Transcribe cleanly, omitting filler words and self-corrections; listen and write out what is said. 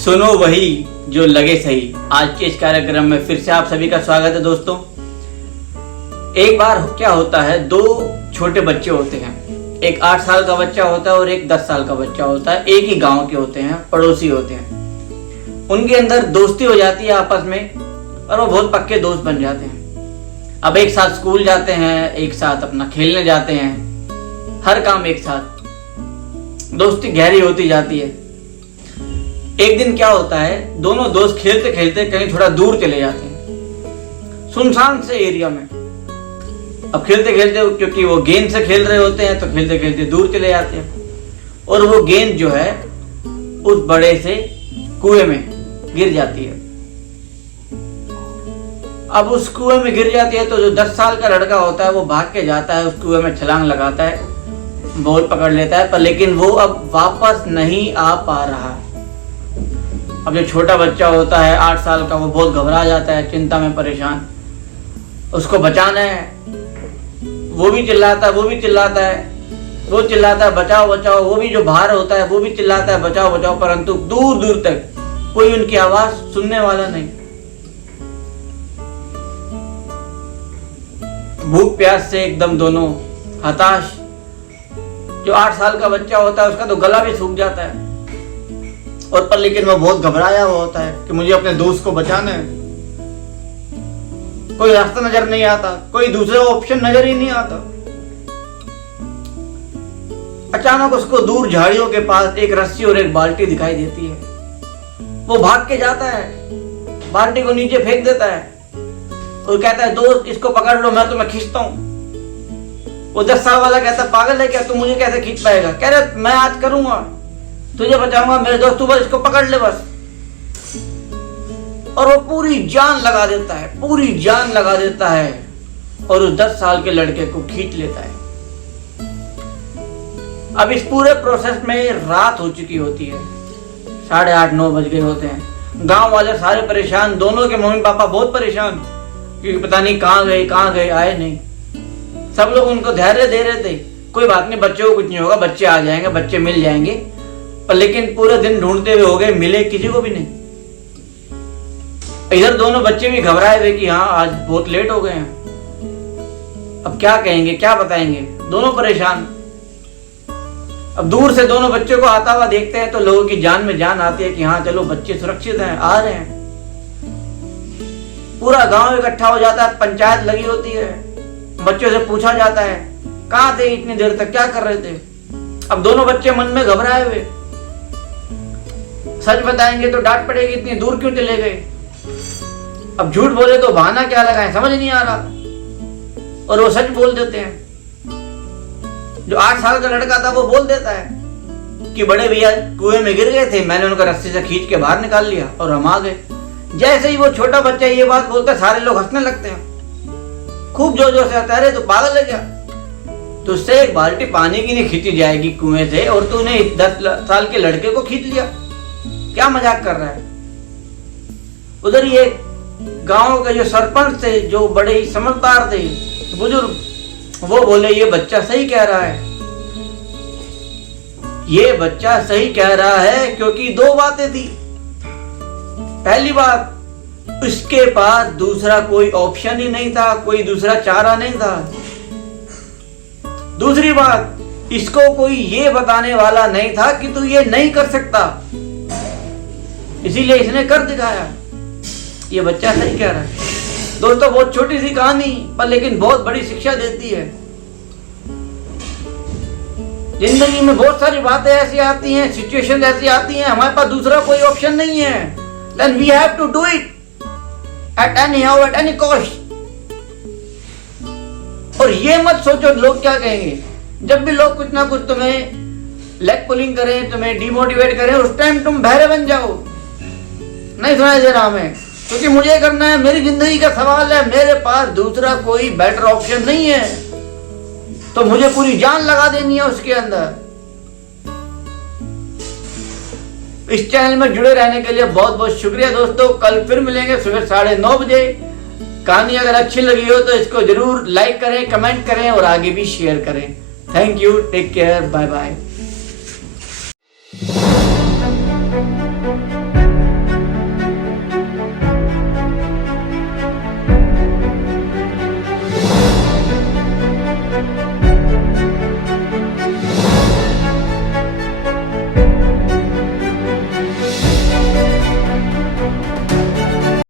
सुनो वही जो लगे सही। आज के इस कार्यक्रम में फिर से आप सभी का स्वागत है दोस्तों। एक बार क्या होता है, दो छोटे बच्चे होते हैं। एक 8 साल का बच्चा होता है और एक 10 साल का बच्चा होता है। एक ही गांव के होते हैं, पड़ोसी होते हैं। उनके अंदर दोस्ती हो जाती है आपस में और वो बहुत पक्के दोस्त बन जाते हैं। अब एक साथ स्कूल जाते हैं, एक साथ अपना खेलने जाते हैं, हर काम एक साथ, दोस्ती गहरी होती जाती है। एक दिन क्या होता है, दोनों दोस्त खेलते खेलते कहीं थोड़ा दूर चले जाते हैं, सुनसान से एरिया में। अब खेलते खेलते, क्योंकि वो गेंद से खेल रहे होते हैं, तो खेलते खेलते दूर चले जाते हैं और वो गेंद जो है उस बड़े से कुएं में गिर जाती है। अब उस कुएं में गिर जाती है तो जो 10 साल का लड़का होता है वो भाग के जाता है, उस कुएं में छलांग लगाता है, बॉल पकड़ लेता है, पर लेकिन वो अब वापस नहीं आ पा रहा। अब जो छोटा बच्चा होता है 8 साल का, वो बहुत घबरा जाता है, चिंता में परेशान। उसको बचाना है, वो भी चिल्लाता है, वो भी चिल्लाता है, वो चिल्लाता है बचाओ बचाओ, वो भी जो बाहर होता है वो भी चिल्लाता है बचाओ बचाओ, परंतु दूर दूर तक कोई उनकी आवाज सुनने वाला नहीं। भूख प्यास से एकदम दोनों हताश। जो 8 साल का बच्चा होता है उसका तो गला भी सूख जाता है, और पर लेकिन वो बहुत घबराया हुआ होता है कि मुझे अपने दोस्त को बचाना है। कोई रास्ता नजर नहीं आता, कोई दूसरा ऑप्शन नजर ही नहीं आता। अचानक उसको दूर झाड़ियों के पास एक रस्सी और एक बाल्टी दिखाई देती है। वो भाग के जाता है, बाल्टी को नीचे फेंक देता है और कहता है दोस्त इसको पकड़ लो, मैं तुम्हें खींचता हूं। वो 10 साल वाला कहता है पागल है क्या, तू मुझे कैसे खींच पाएगा? कह रहे मैं आज करूंगा, तुझे बचाऊंगा मेरे दोस्त, तू बस इसको पकड़ ले बस। और वो पूरी जान लगा देता है, पूरी जान लगा देता है और उस 10 साल के लड़के को खींच लेता है। अब इस पूरे प्रोसेस में रात हो चुकी होती है, 8:30-9 बज गए होते हैं। गांव वाले सारे परेशान, दोनों के मम्मी पापा बहुत परेशान, क्योंकि पता नहीं कहां गए आए नहीं। सब लोग उनको धैर्य दे रहे थे, कोई बात नहीं, बच्चों को कुछ नहीं होगा, बच्चे आ जाएंगे, बच्चे मिल जाएंगे। पर लेकिन पूरे दिन ढूंढते हुए हो गए, मिले किसी को भी नहीं। इधर दोनों बच्चे भी घबराए हुए कि हाँ आज बहुत लेट हो गए हैं, अब क्या कहेंगे, क्या बताएंगे, दोनों परेशान। अब दूर से दोनों बच्चों को आता हुआ देखते हैं तो लोगों की जान में जान आती है कि हाँ चलो बच्चे सुरक्षित हैं, आ रहे हैं। पूरा गांव इकट्ठा हो जाता है, पंचायत लगी होती है, बच्चों से पूछा जाता है कहां थे इतनी देर तक, क्या कर रहे थे। अब दोनों बच्चे मन में घबराए हुए, सच बताएंगे तो डांट पड़ेगी, इतनी दूर क्यों चले गए। अब झूठ बोले तो बहाना क्या लगाएं, समझ नहीं आ रहा, और वो सच बोल देते हैं। जो 8 साल का लड़का था वो बोल देता है कि बड़े भैया कुएं में गिर गए थे, मैंने उनको रस्सी से खींच के बाहर निकाल लिया और हम आ गए। जैसे ही वो छोटा बच्चा ये बात बोलता है सारे लोग हंसने लगते हैं, खूब जोर जोर से हंसते हैं, अरे तो पागल है क्या, तुझसे एक बाल्टी पानी की नहीं खींची जाएगी कुएं से और तूने 10 साल के लड़के को खींच लिया, क्या मजाक कर रहा है। उधर ये गांव के जो सरपंच थे, जो बड़े ही समझदार थे, बुजुर्ग, वो बोले ये बच्चा सही कह रहा है, ये बच्चा सही कह रहा है, क्योंकि 2 बातें थी। पहली बात, उसके पास दूसरा कोई ऑप्शन ही नहीं था, कोई दूसरा चारा नहीं था। दूसरी बात, इसको कोई ये बताने वाला नहीं था कि तू ये नहीं कर सकता, इसीलिए इसने कर दिखाया। ये बच्चा सही कह रहा है। दोस्तों बहुत छोटी सी कहानी, पर लेकिन बहुत बड़ी शिक्षा देती है। जिंदगी में बहुत सारी बातें ऐसी आती हैं, सिचुएशन ऐसी आती हैं, हमारे पास दूसरा कोई ऑप्शन नहीं है, then we have to do it at anyhow, at any cost। और ये मत सोचो लोग क्या कहेंगे। जब भी लोग कुछ ना कुछ तुम्हें लेग पुलिंग करें, तुम्हें डिमोटिवेट करें, उस टाइम तुम बहरे बन जाओ, नहीं सुनाई दे रहा हमें, क्योंकि मुझे करना है, मेरी जिंदगी का सवाल है, मेरे पास दूसरा कोई बेटर ऑप्शन नहीं है, तो मुझे पूरी जान लगा देनी है उसके अंदर। इस चैनल में जुड़े रहने के लिए बहुत बहुत शुक्रिया दोस्तों। कल फिर मिलेंगे सुबह 9:30 बजे। कहानी अगर अच्छी लगी हो तो इसको जरूर लाइक करें, कमेंट करें और आगे भी शेयर करें। Thank you, take care, bye bye.